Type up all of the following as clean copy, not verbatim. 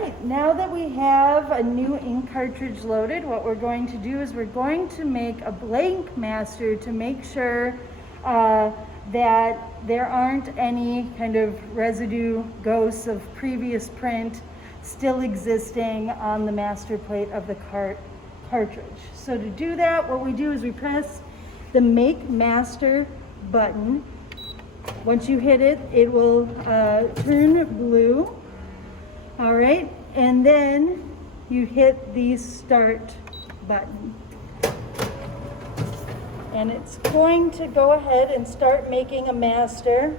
right, now that we have a new ink cartridge loaded, what we're going to do is we're going to make a blank master to make sure that there aren't any kind of residue ghosts of previous print still existing on the master plate of the cartridge. So to do that, what we do is we press the Make Master button. Once you hit it, it will turn blue. All right, and then you hit the Start button. And it's going to go ahead and start making a master.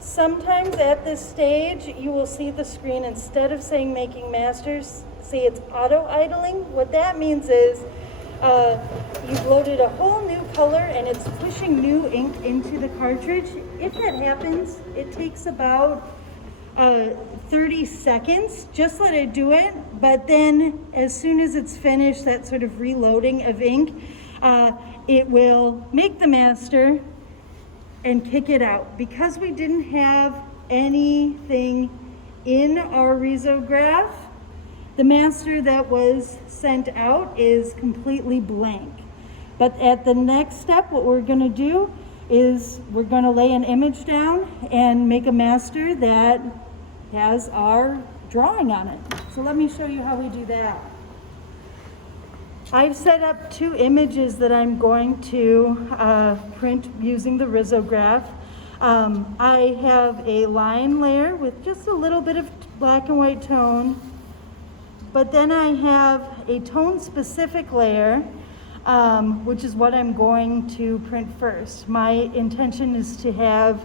Sometimes at this stage, you will see the screen, instead of saying making masters, say it's auto idling. What that means is you've loaded a whole new color and it's pushing new ink into the cartridge. If that happens, it takes about 30 seconds. Just let it do it. But then as soon as it's finished, that sort of reloading of ink, it will make the master and kick it out. Because we didn't have anything in our Risograph, the master that was sent out is completely blank. But at the next step, what we're going to do is we're going to lay an image down and make a master that has our drawing on it. So let me show you how we do that. I've set up two images that I'm going to print using the Risograph. I have a line layer with just a little bit of black and white tone, but then I have a tone specific layer, which is what I'm going to print first. My intention is to have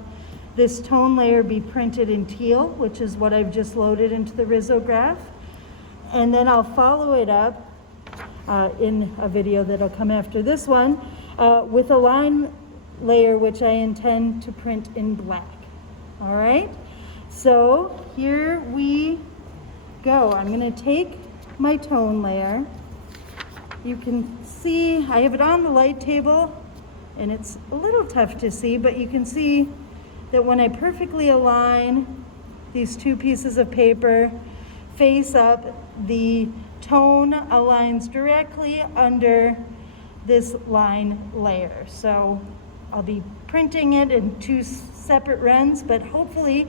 this tone layer be printed in teal, which is what I've just loaded into the Risograph. And then I'll follow it up in a video that'll come after this one with a line layer, which I intend to print in black. All right, so here we go. I'm going to take my tone layer. You can see I have it on the light table and it's a little tough to see, but you can see that when I perfectly align these two pieces of paper face up, the tone aligns directly under this line layer. So I'll be printing it in two separate runs, but hopefully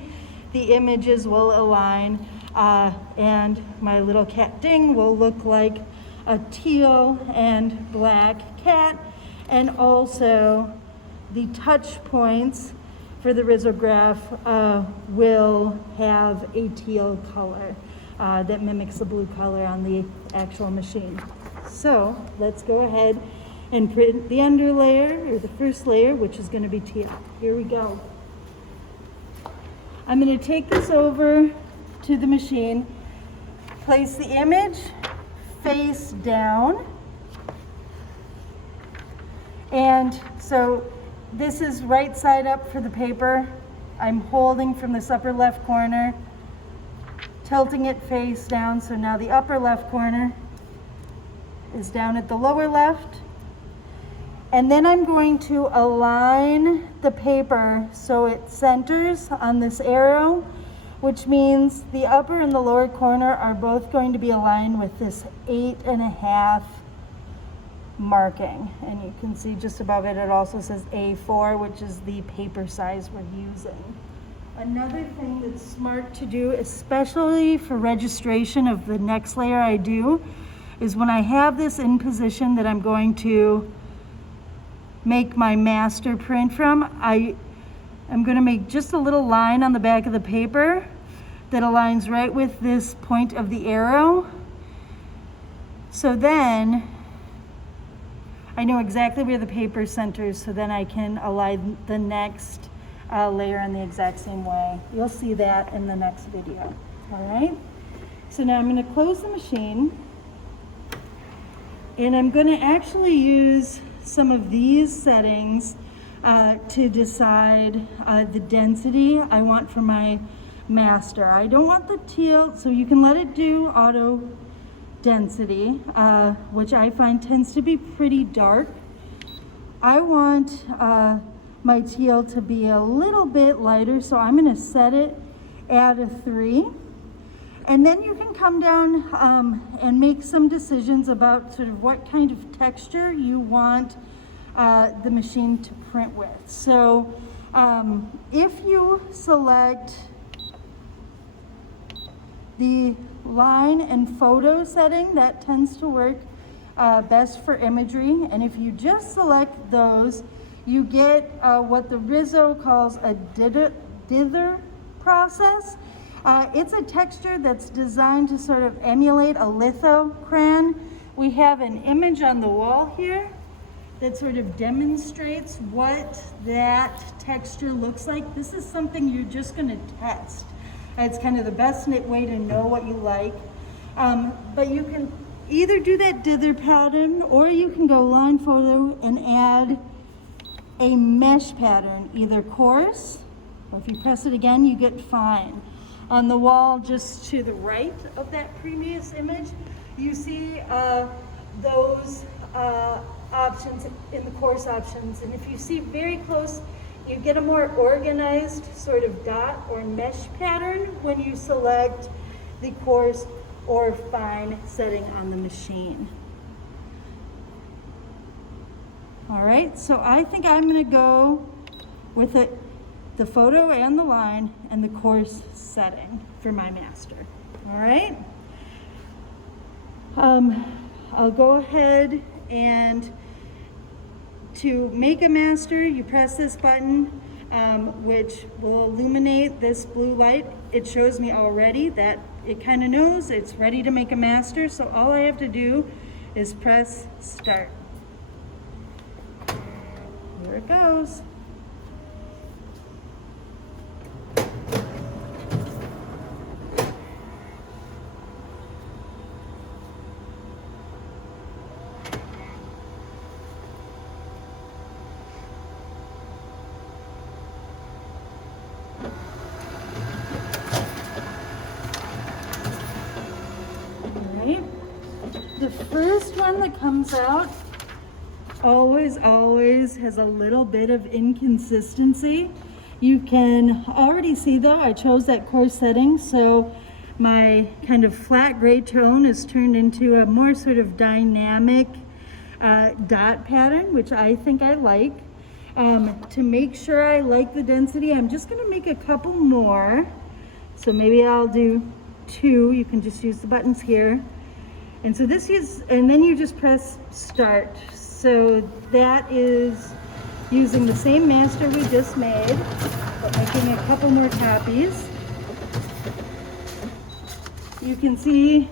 the images will align and my little cat ding will look like a teal and black cat, and also the touch points for the Risograph will have a teal color that mimics the blue color on the actual machine. So let's go ahead and print the under layer, or the first layer, which is going to be teal. Here we go. I'm going to take this over to the machine, place the image face down, and so this is right side up for the paper. I'm holding from this upper left corner, tilting it face down, so now the upper left corner is down at the lower left. And then I'm going to align the paper so it centers on this arrow, which means the upper and the lower corner are both going to be aligned with this 8.5 marking. And you can see just above it, it also says A4, which is the paper size we're using. Another thing that's smart to do, especially for registration of the next layer I do, is when I have this in position that I'm going to make my master print from, I'm going to make just a little line on the back of the paper that aligns right with this point of the arrow. So then I know exactly where the paper centers, so then I can align the next layer in the exact same way. You'll see that in the next video. All right, so now I'm going to close the machine, and I'm going to actually use some of these settings to decide the density I want for my master. I don't want the teal, so you can let it do auto density, which I find tends to be pretty dark. I want my teal to be a little bit lighter, so I'm going to set it at a 3. And then you can come down and make some decisions about sort of what kind of texture you want the machine to print with. So if you select the line and photo setting, that tends to work best for imagery. And if you just select those, you get what the Rizzo calls a dither process. It's a texture that's designed to sort of emulate a lithocran. We have an image on the wall here that sort of demonstrates what that texture looks like. This is something you're just going to test. It's kind of the best way to know what you like. But you can either do that dither pattern, or you can go line photo and add a mesh pattern, either coarse, or if you press it again, you get fine. On the wall just to the right of that previous image, you see those options in the course options. And if you see very close, you get a more organized sort of dot or mesh pattern when you select the coarse or fine setting on the machine. All right, so I think I'm gonna go with the photo and the line and the coarse setting for my master. All right. I'll go ahead and to make a master, you press this button, which will illuminate this blue light. It shows me already that it kind of knows it's ready to make a master. So all I have to do is press start. Here it goes. The first one that comes out always has a little bit of inconsistency. You can already see though, I chose that coarse setting, so my kind of flat gray tone is turned into a more sort of dynamic dot pattern, which I think I like. To make sure I like the density, I'm just gonna make a couple more. So maybe I'll do 2, you can just use the buttons here. And so this is, and then you just press start. So that is using the same master we just made, but making a couple more copies. You can see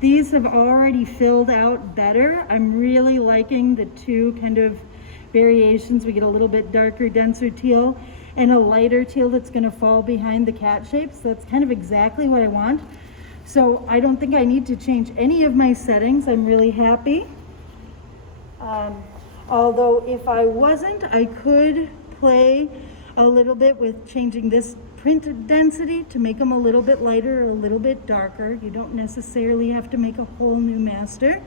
these have already filled out better. I'm really liking the 2 kind of variations. We get a little bit darker, denser teal and a lighter teal that's gonna fall behind the cat shapes. That's kind of exactly what I want. So I don't think I need to change any of my settings. I'm really happy. Although if I wasn't, I could play a little bit with changing this print density to make them a little bit lighter or a little bit darker. You don't necessarily have to make a whole new master.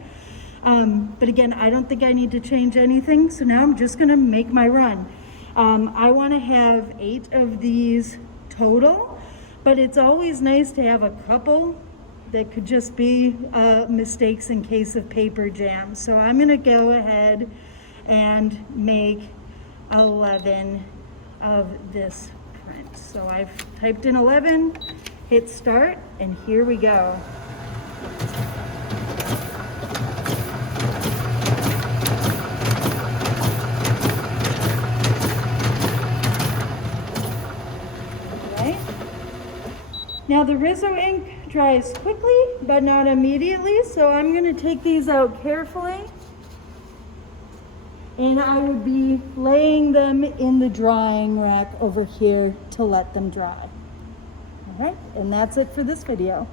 But again, I don't think I need to change anything. So now I'm just gonna make my run. I wanna have 8 of these total, but it's always nice to have a couple that could just be mistakes in case of paper jam. So I'm gonna go ahead and make 11 of this print. So I've typed in 11, hit start, and here we go. Now the Rizzo ink dries quickly, but not immediately, so I'm going to take these out carefully. And I would be laying them in the drying rack over here to let them dry. All right, and that's it for this video.